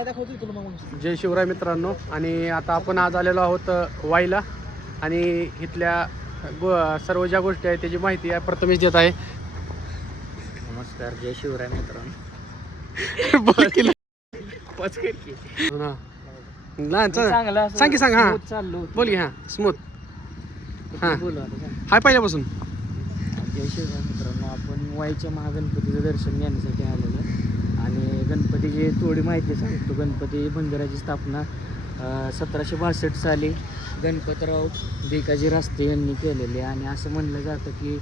जय शिवराय मित्रांनो. आणि आता आपण आज आलेलो आहोत वाईला आणि इथल्या सर्व ज्या गोष्टी आहेत त्याची माहिती आहे प्रथमेश देत आहे. नमस्कार, जय शिवराय मित्रांनो. सांग सांग. हा बोल की. हा स्मूथ. हां हाय पहिल्यापासून. जय शिवराय मित्रांनो. आपण वाईच्या महागणपतीचं दर्शन घेण्यासाठी आलेलो आणि गणपतीची थोडी माहिती सांगतो. गणपती मंदिराची स्थापना 1762 साली गणपतराव भिकाजी रास्ते यांनी केलेली आहे. आणि असं म्हणलं जातं की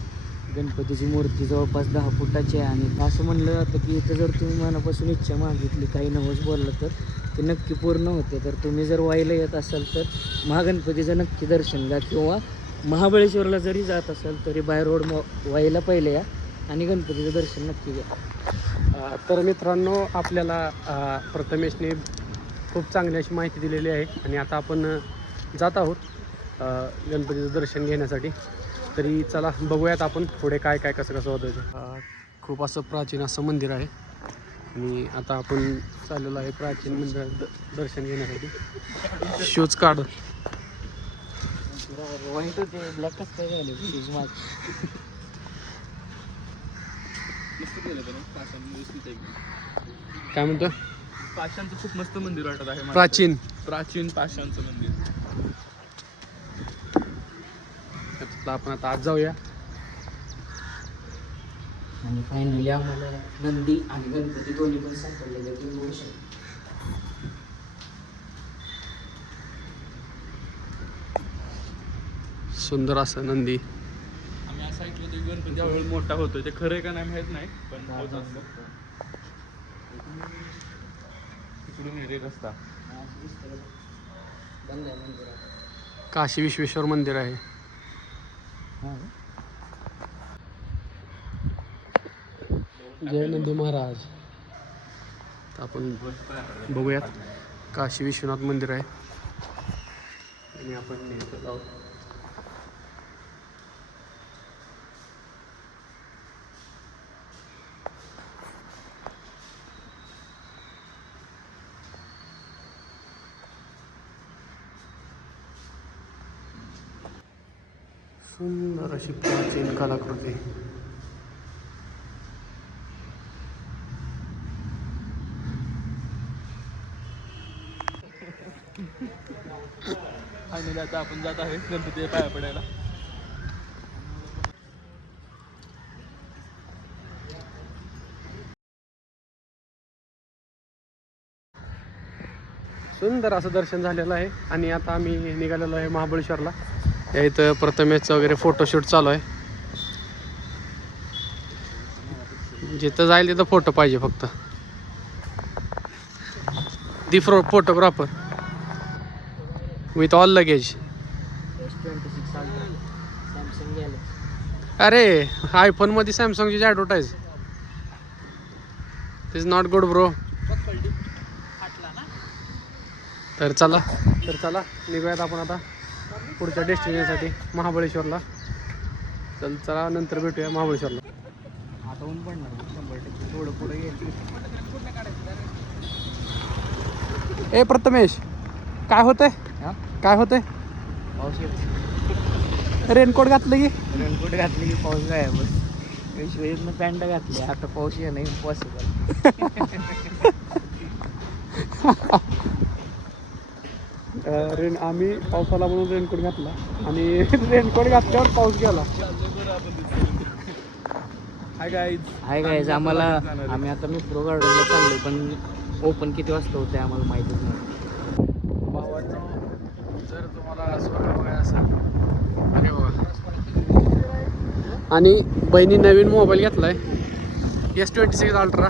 गणपतीची मूर्ती जवळपास 10 फुटाची आहे. आणि असं म्हणलं जातं की इथं जर तुम्ही मनापासून इच्छा मागितली, काही नवस बोललं तर ते नक्की पूर्ण होते. तर तुम्ही जर वाईला येत असाल तर महागणपतीचं नक्की दर्शन घ्या, किंवा महाबळेश्वरला जरी जात असाल तरी बाय रोड वाईला पहिले या आणि गणपतीचं दर्शन नक्की घ्या. तर मित्रांनो, आपल्याला प्रथमेशने खूप चांगली अशी माहिती दिलेली आहे आणि आता आपण जात आहोत गणपतीचं दर्शन घेण्यासाठी. तरी चला बघूयात आपण पुढे काय काय कसं कसं होतं. खूप असं प्राचीन असं मंदिर आहे आणि आता आपण चाललेलो आहे प्राचीन मंदिरात दर्शन घेण्यासाठी. शूज काढ. वाईट होते, ब्लॅकच काय झाले शूज माझ. काय म्हणतो? पाषाणचं खूप मस्त मंदिर वाटत आहे. प्राचीन पाषाणचं मंदिर. आपण आता आज जाऊया. आणि फायनली आम्हाला नंदी आणि गणपती दोन्ही पण सापडलेले ते बघू शकतो. सुंदर असं नंदी. आम्ही असं ऐकलं होतं की गणपती हळूहळू मोठा होतोय. ते खरं का नाही माहित नाही, पण होत असतं. तिकडून येते रस्ता. काशी विश्वेश्वर मंदिर आहे. जय नंदी महाराज. तर आपण बघूयात. काशी विश्वनाथ मंदिर आहे आणि आपण इथं जाऊ. सुंदर अशी प्राचीन कलाकृती. फायनली आता आपण जात आहे गणपतीच्या पाया पडायला. सुंदर असं दर्शन झालेलं आहे आणि आता आम्ही निघालेलो आहे महाबळेश्वरला. या इथं प्रथमेशचं वगैरे फोटोशूट चालू आहे. जिथं जाईल तिथं फोटो पाहिजे फक्त. The photographer with all luggage. S26 Ultra Samsung Galaxy. अरे आयफोन मध्ये सॅमसंगची advertise. Is not good bro. तर चला निघूयात आपण आता पुढच्या डेस्टिनेशनसाठी महाबळेश्वरला. चला नंतर भेटूया महाबळेश्वरला. आता ऊन पडणार 100%. थोडं पुढे गेलं. ए प्रथमेश, काय होतंय? काय होतंय? पाऊस येतो. रेनकोट घातलं की? रेनकोट घातले की पाऊस काय बस. विश्वेशनं पॅन्ट घातली, आता पाऊस येणं इम्पॉसिबल. आम्ही पावसाला म्हणून रेनकोट घातला आणि रेनकोट घातल्यावर पाऊस गेला. हाय गाईज, आम्ही आता मिप्रो गार्डनला चाललो, पण ओपन किती वाजता होते आम्हाला माहितीच नाही. भावांनो, जर तुम्हाला स्वर्ग बघायला असेल, अरे बघा. आणि बहिणी नवीन मोबाईल घेतलाय S26 Ultra.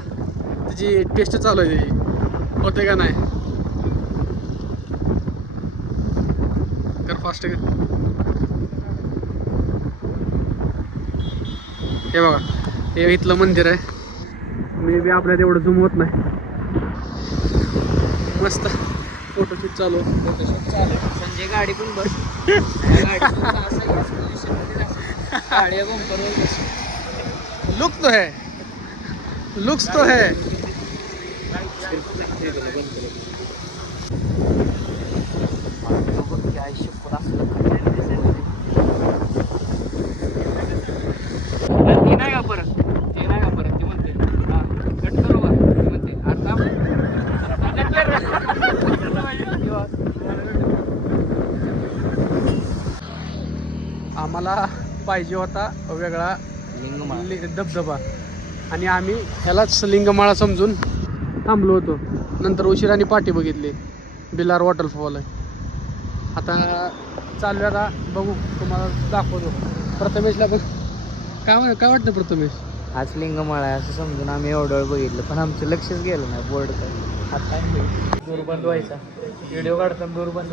त्याची टेस्ट चालू आहे. त्याची होते का नाही? कर फास्ट कर. हे बघा, हे इथलं मंदिर आहे. मे बी आपल्याला एवढं झूम होत नाही. मस्त फोटोशूट चालू. संजय गाडी पण बस. गाडी बंपरवर बस. लुक्स तो है. आयुष्यभर असलं खड्ड्याने दिसायला ते नाही का परत ते म्हणते हा कट करू का ते म्हणते आता आम्हाला पाहिजे होता वेगळा धबधबा आणि आम्ही ह्यालाच लिंगमाळा समजून थांबलो होतो. नंतर उशिराने पाठी बघितली बिलार वॉटरफॉल आहे. आता चालू आता बघू तुम्हाला दाखवतो. प्रथमेशला बघ काय वाटतं प्रथमेश? हाच लिंगमाळा आहे असं समजून आम्ही एवढं वेळ बघितलं पण आमचं लक्षच गेलं नाही बोर्ड काय आता दूर बंद व्हायचा व्हिडिओ काढताना दूर बंद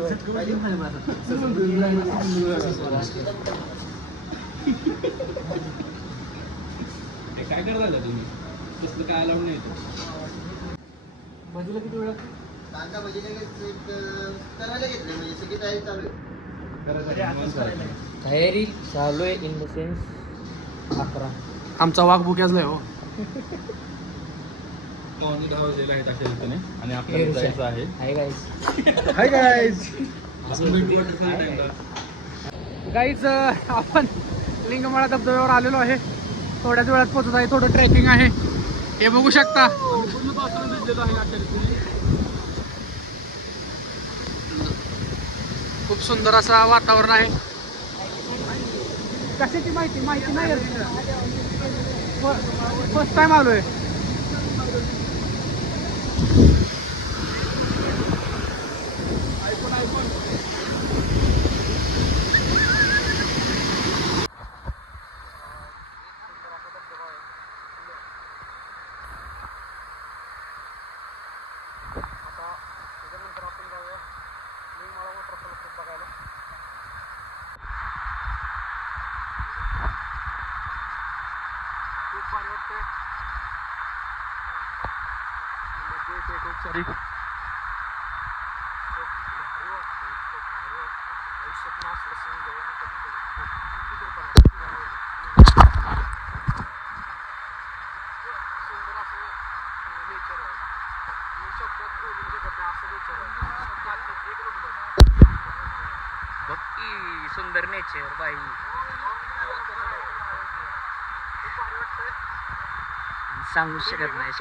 काय करता तुम्ही तसलं काय अलाउड नाही बाजूला किती वेळ तयारी चालू आहे इन द सेन्स 11. आमचा वाघ बुक्याजलाय हो. पावणे 10 वाजलेले आहेत अशा रीतीने आणि आपल्याला जायचं आहे. Hi guys hi guys. असं भेटू वाटतं खरं टाइमला. गाईज आपण लिंगमाळा धबधब्यावर आलेलो आहे. थोड्याच वेळात पोहोचत आहे. थोडं ट्रेकिंग आहे हे बघू शकता. पूर्ण पावसाळ्यात भिजलेलो आहे अशा रीतीने. खूप सुंदर असं वातावरण आहे. कशाची माहिती नाही फर्स्ट टाइम आलोय. बघी सुंदर नेचर बाई सांगू शकत नाही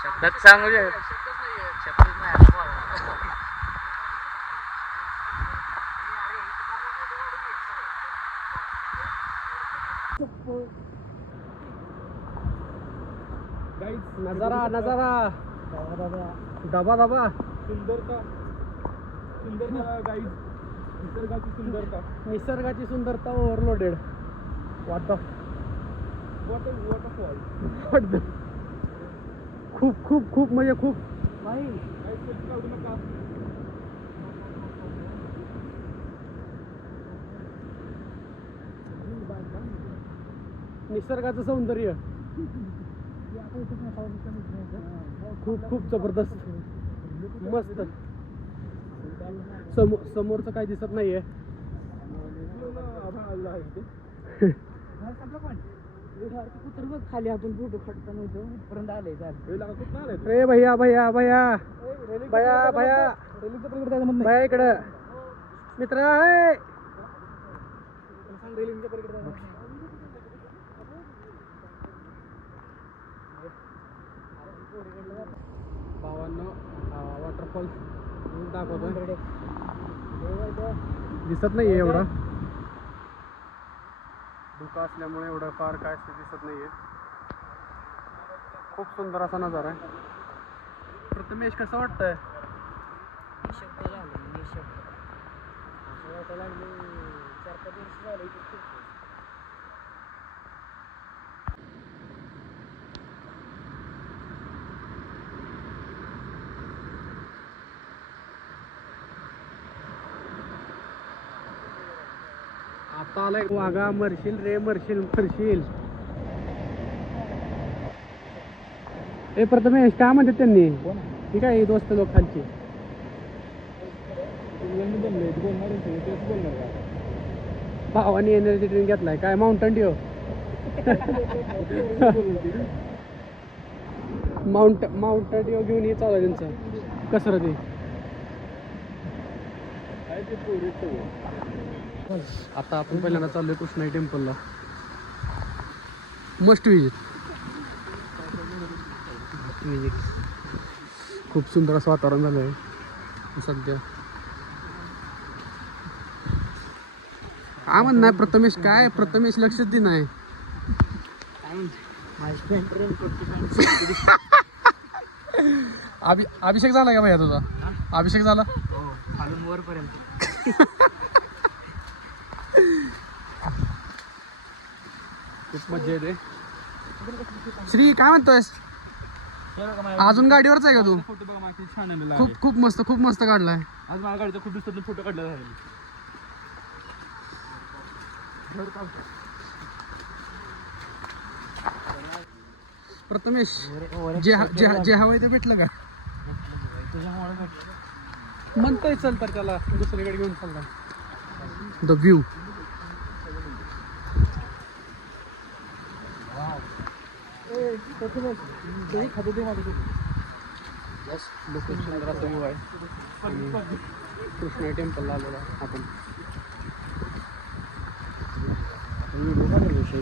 शब्दात सांगू शब्दच नाही नजारा दबा सुंदरता गाईड निसर्गाची सुंदरता ओव्हरलोडेड. वॉटरफॉल खूप म्हणजे खूप. निसर्गाचं सौंदर्य खूप जबरदस्त मस्त. समोरचं काही दिसत नाहीये. खाली आपण फोटो काढताना पर्यंत आलंय रे भैया इकडं मित्र आहे. भावांनो वॉटरफॉल दाखवतो. दिसत नाहीये एवढं धुका असल्यामुळे एवढं फार काय दिसत नाहीये. खूप सुंदर असा नजारा आहे. प्रथमेश कसं वाटतंय? निशब्द झालं निशब्द असं वाटायला लागले 4-5 दिवस झाले इथे. आता आलाय वाघा मरशील रे मरशील. हे प्रथमेश काय म्हणतात त्यांनी? ठीक आहे दोस्त लोक खालची भावानी एनर्जी ड्रिंक घेतलाय काय माउंटन ड्यू. माउंटेन घेऊन हे चालू आहे त्यांचं कसरत आहे. आता आपण पहिल्यांदा चाललोय कृष्णाई टेम्पलला. Must visit. खूप सुंदर असं वातावरण झालं आहे सध्या. काय म्हणणं आहे प्रथमेश? काय प्रथमेश लक्षच दे नाही. काय म्हणते माझी पॅन्ट रेनकोटची अभिषेक झाला का भैया तुझा? अभिषेक झाला? हो खालून वरपर्यंत. खूप मजा येते. श्री काय म्हणतोयस? अजून गाडीवरच आहे का तू? फोटो बघा मला किती छान आलेला आहे. खूप मस्त काढलाय. आज माझ्या गाडीचा खूप दिवसातून फोटो काढला आहे. प्रथमेश जे हवंय ते भेटलं का? तुझ्यामुळे भेटलं. म्हणतोय चल तर त्याला दुसरीकडे घेऊन चालला. The view. सुंदर असा व्ह्यू आहे. कृष्णा टेम्पलला आलेला आहे आपण. व्हिडिओ काढला विषय